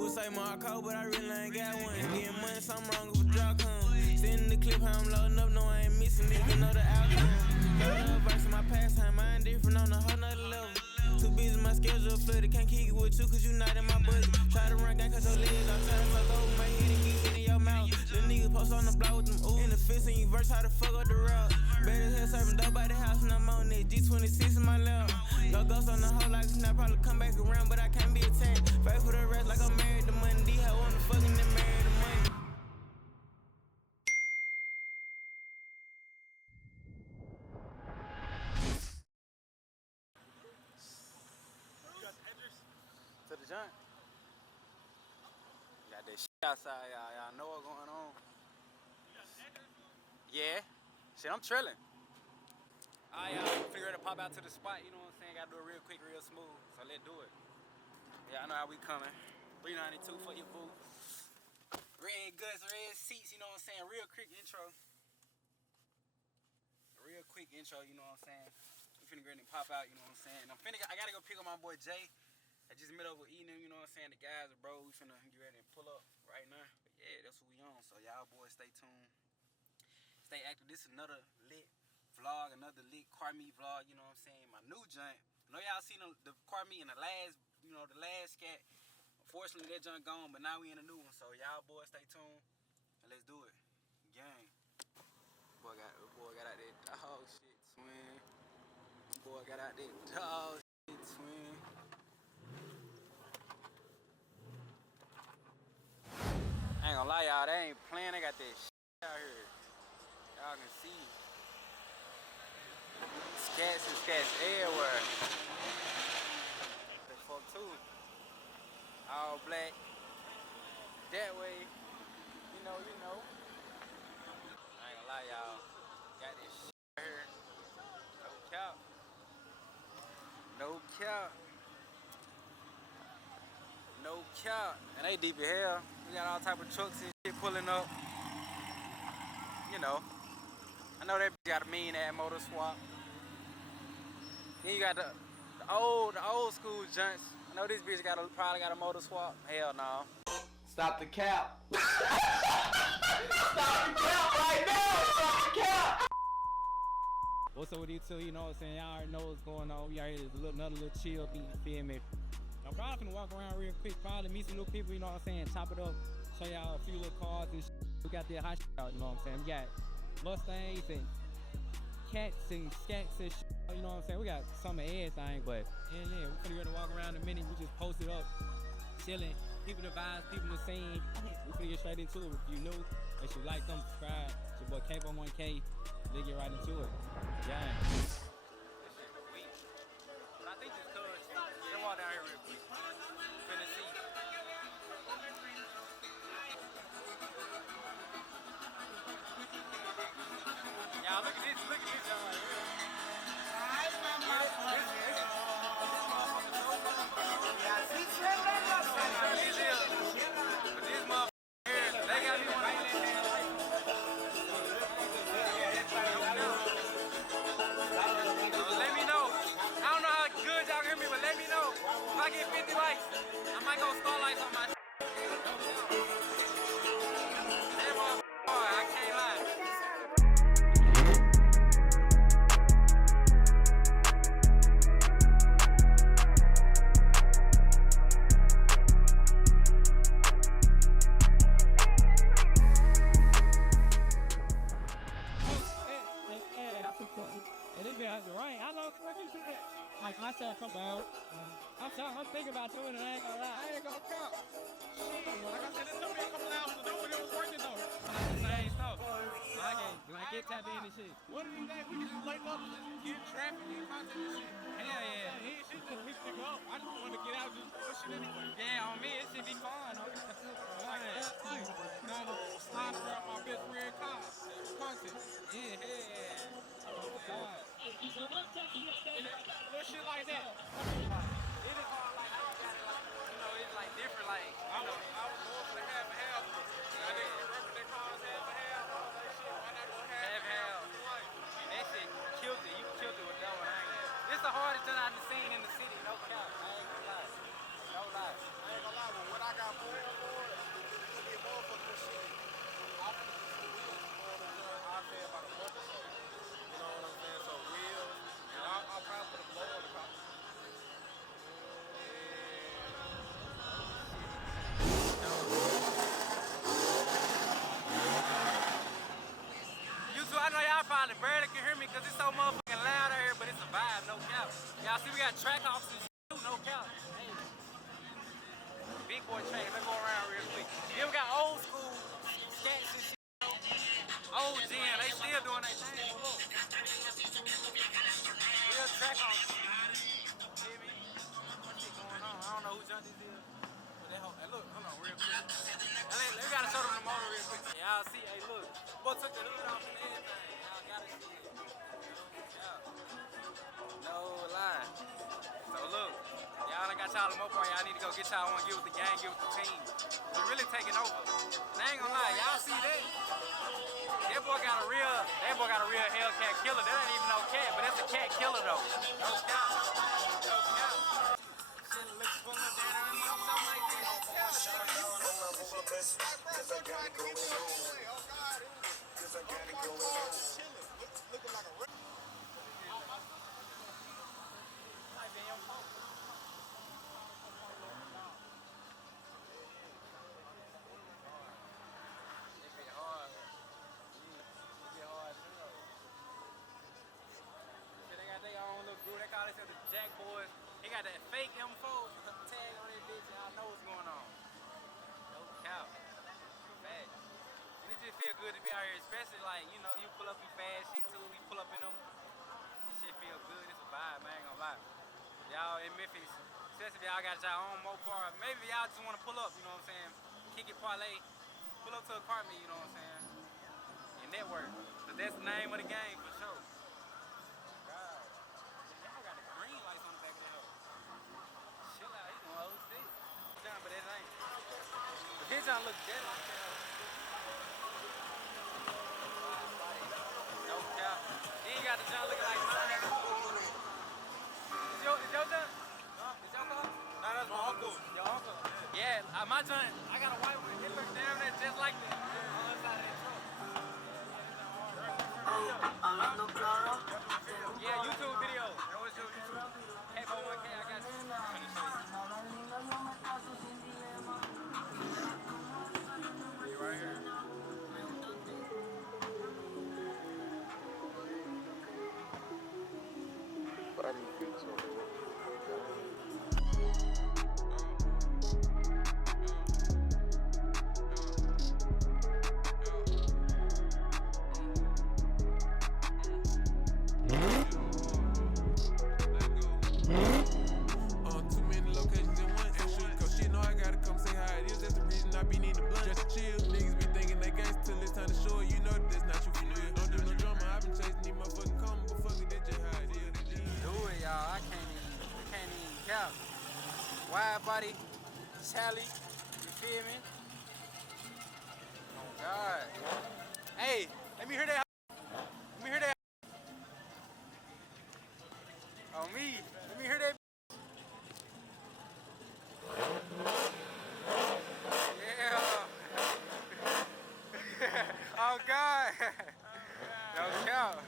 Would say more cold, but I really ain't got one. Getting money, something wrong if a drop come. Sitting the clip, how I'm loading up, no, I ain't missing, nigga know the outcome. Throw the verse in my pastime, I ain't different on a whole nother level. Too busy, my schedule flooded, can't kick it with you, cause you not in my budget. Try to run, gang, cause your legs, I'm trying to fuck over my head and get in your mouth. The niggas post on the block with them ooh. In the fence and you verse how to fuck up the route. Better hell serving dope by the house and I'm on it. G26 in my lap. Go ghost on the whole like a snap, probably come back around, but I can't be attacked. Fight for the rest like I'm married to money. D hoe wanna fucking and married to money. You got the edgers? To the joint? Got that shit outside, y'all know what's going on. You got the edgers? Yeah. Shit, I'm trilling. Alright, y'all, figure to pop out to the spot, you know what I'm saying? Gotta do it real quick, real smooth, so let's do it. Yeah, I know how we coming. 392 for your boo. Red guts, red seats, you know what I'm saying? Real quick intro. Real quick intro, you know what I'm saying? We finna go ahead and pop out, you know what I'm saying? I gotta go pick up my boy Jay. I just met up with Eden, you know what I'm saying? The guys are bro, we finna get ready and pull up right now. But yeah, that's what we on, so y'all boys stay tuned. Stay active. This is another lit vlog, another lit car meet vlog, you know what I'm saying? My new joint. I know y'all seen the car meet in the last, you know, the last scat. Unfortunately, that joint gone, but now we in a new one. So y'all boys stay tuned and let's do it. Gang. Boy got out there dog shit, twin. Boy got out there dog shit, twin. I ain't gonna lie, y'all, they ain't playing. They got that shit out here. Y'all can see. Scats and scats everywhere. They fuck too. All black. That way. You know. I ain't gonna lie, y'all. Got this shit out here. No cap. No cap. No cap. And they deep as hell. We got all type of trucks and shit pulling up. You know. I know that bitch got a mean ass motor swap. Then you got the old school junks. I know this bitch probably got a motor swap. Hell no. Stop the cap. Stop the cap right now. Stop the cap. What's up with you two? You know what I'm saying? Y'all already know what's going on. We out here another little chill beat, you feel me? I'm probably gonna walk around real quick, probably meet some new people, you know what I'm saying? Chop it up, show y'all a few little cars and shit. We got that hot shit out, you know what I'm saying? We got Mustangs and cats and scats and shit, you know what I'm saying? We got some of everything, but yeah, we're finna go walk around in a minute. We just posted up, chilling, people the vibes, people the scene. We finna get straight into it. If you new, make sure you like, them, subscribe. It's your boy Kayvo 1K. Let's get right into it. Yeah. But I think it's cuz. Let's walk down here real quick. Finna see. Y'all look at this y'all right here. But this motherfucker here, they got me let me know. I don't know how good y'all hear me, but let me know. If I get 50 likes, I might go starlights on my shit. That motherfucker hard, I can't lie. And this been has to rain. I know like I said, come down. I'm thinking about doing it. I ain't gonna lie. I ain't gonna count. Like I said, this took me a couple hours to do it. It was working though. Like the same stuff. I can't get tapped in and shit. What do you think? We just link up and just get traffic and content and shit. Hell yeah. He ain't shit till we stick up. I just want to get out and just push it anyway. Yeah, on me, it should be fun. Like last night, now the slide around my best friend car. Content. Yeah. Little shit like that. It is hard, like, I don't got it, like, you know, it's like different, like, I was more for the half and half. I didn't record their cars half and half. All that shit. Why not go half and half? That shit killed it. You killed it with that one. It's the hardest thing I've seen in the city, no cap. I ain't gonna lie. No lie. I ain't gonna lie, but what I got pulled for a change. Let's go around real quick. Then we got old school stats and shit. Old gen, they still doing their thing. Look. Real track on. Hear me? What's shit going on? I don't know who junk this is. But that hoe, hey, look, hold on real quick. We gotta show them the motor real quick. Y'all see, hey look. Boy took the hood off and everything. Y'all gotta see it. No lie. So look, y'all done got y'all the mopar. Y'all need to go get y'all one, get with the gang, get with the team. We're really taking over. And I ain't gonna lie, y'all see that? That boy got a real Hellcat killer. That ain't even no cat, but that's a cat killer though. No cap. No cap. Shit looks full of down and something like that. No cap. The Jack boys, they got that fake M4 tag on that bitch. Y'all know what's going on. No cap. Bad. And it just feel good to be out here, especially like, you know, you pull up in fast shit too. We pull up in them. This shit feel good. It's a vibe, man. I ain't gonna lie. Y'all in Memphis, especially if y'all got y'all own mopar. Maybe y'all just want to pull up, you know what I'm saying? Kick it parlay. Pull up to a car meet, you know what I'm saying? And network. Cause that's the name of the game for sure. His John look dead like that. No cap. He ain't got the John looking like mine. Is your John? Is your car? No, that's my uncle. Your uncle? Yeah, my John, I got a white one. It looks damn near just like that. On the other side of that truck. Yeah, YouTube video. What's your YouTube? Kayvo 1K, I got you. Right here. Too many locations in one. And shoot, cause shit know I gotta come say how it is. That's the reason I be needing the blunt. Just chill. Niggas be thinking they gangsta till it's time to show it. You know that that's not you for real. Don't do no drama. I been chasing these motherfucking coming, but fuck it, that's just how it is. Do it, y'all. I can't even count. Wide body, Sally. You feel me? Oh God. Hey, let me hear that. Let me hear that. On me. Let me hear that. Oh God! No count.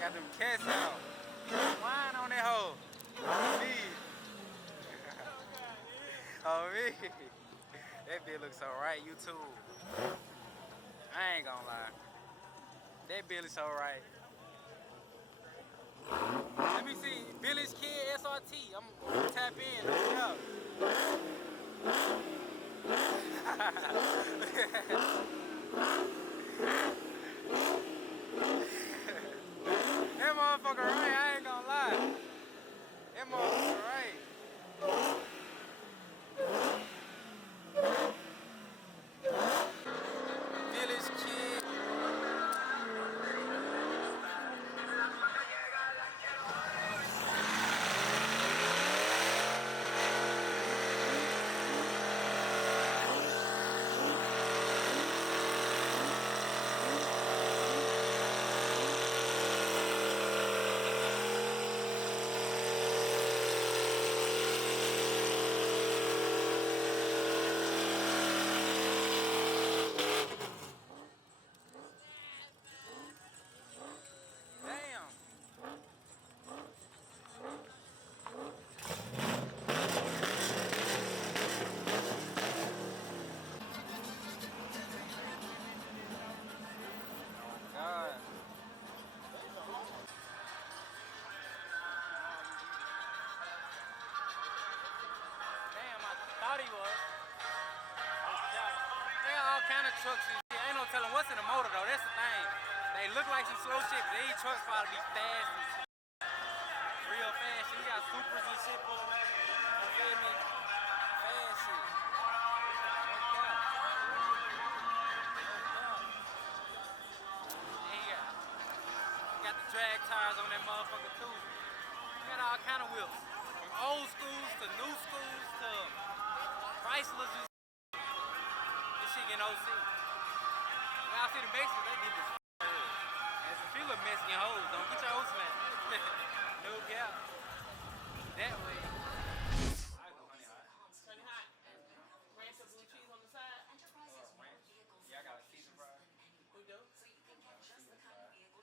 Got them cats out. Wine on that hoe. Me. Oh me. That bitch looks so right, YouTube. I ain't gonna lie. That bitch is so right. Let me see. Billy's Kid SRT. I'm gonna tap in. Let's go. That motherfucker right, I ain't gonna lie. That motherfucker right. Village Kid. thought he was. They got all kind of trucks and shit. Ain't no telling what's in the motor though. That's the thing. They look like some slow shit, but these trucks probably be fast and shit. Real fast shit. We got supers and shit pulling up. You feel me? Fast shit. Got the drag tires on that motherfucker too. We got all kind of whips. From old schools to new schools to Chryslers and shit. This shit getting OC. When I see the Mexicans, they get this there's a few little Mexican hoes. Don't get your hoes smacked. No cap. That way. I go honey hot. Honey hot. Ranch or blue cheese on the side. Ranch. Yeah, I got a season fry. We do.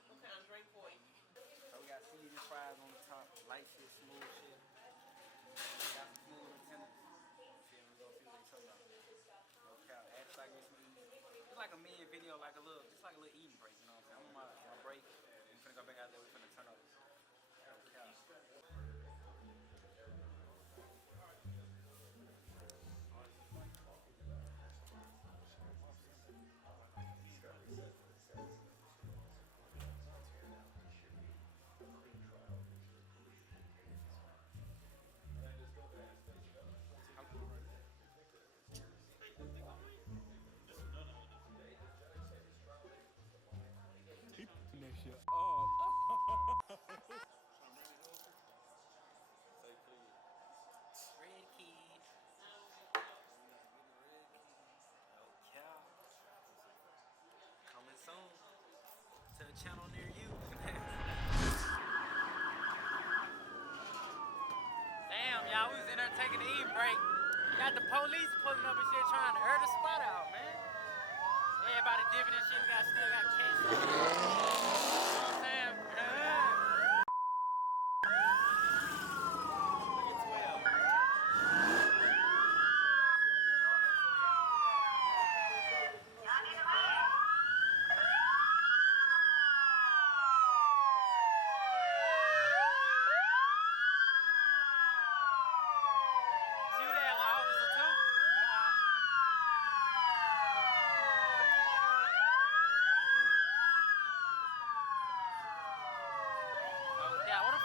What kind of drink for you? So we got seasoned fries on the top, light shit, smooth shit. We got some smooth and tender. See, we go see what they talking about. No cap. Act like it's me. It's like a million video, like a little, it's like a little eating break, you know what I'm saying? I'm on my break. I'm finna go back out there, we're finna turn up. No cap. Red key. No cap. Coming soon to a channel near you. Damn, y'all, we was in there taking the eat break. Got the police pulling up and shit trying to air the spot out, man. Everybody dipping and shit. We still got cats. You know what I'm saying?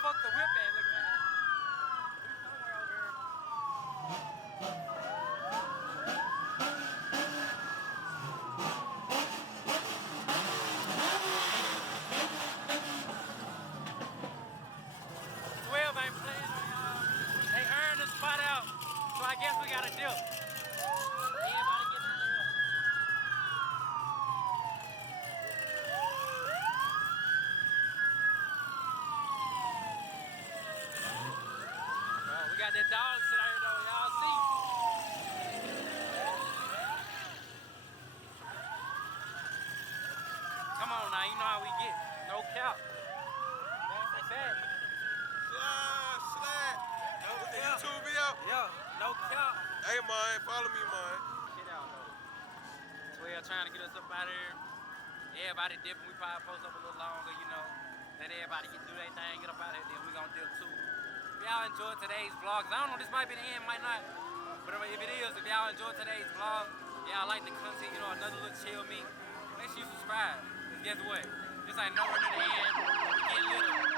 Fuck the whip at, look at that. He's somewhere over here. 12 ain't playing on y'all. They earned the spot out, so I guess we gotta dip. Everybody get out of here. We got that dog shit out here though, y'all see. Come on now, you know how we get. No cap. That's that. Slide. With the YouTube video. Yeah, no cap. Hey, man, follow me, man. Shit out though. 12 trying to get us up out of here. Everybody dipping, we probably post up a little longer, you know. Let everybody get through their thing, get up out of here, then we gonna dip too. If y'all enjoyed today's vlog, 'cause I don't know, this might be the end, might not. But if it is, if y'all enjoyed today's vlog, y'all like the content, you know, another little chill me, make sure you subscribe. 'Cause guess what? This ain't nowhere near the end. We get little.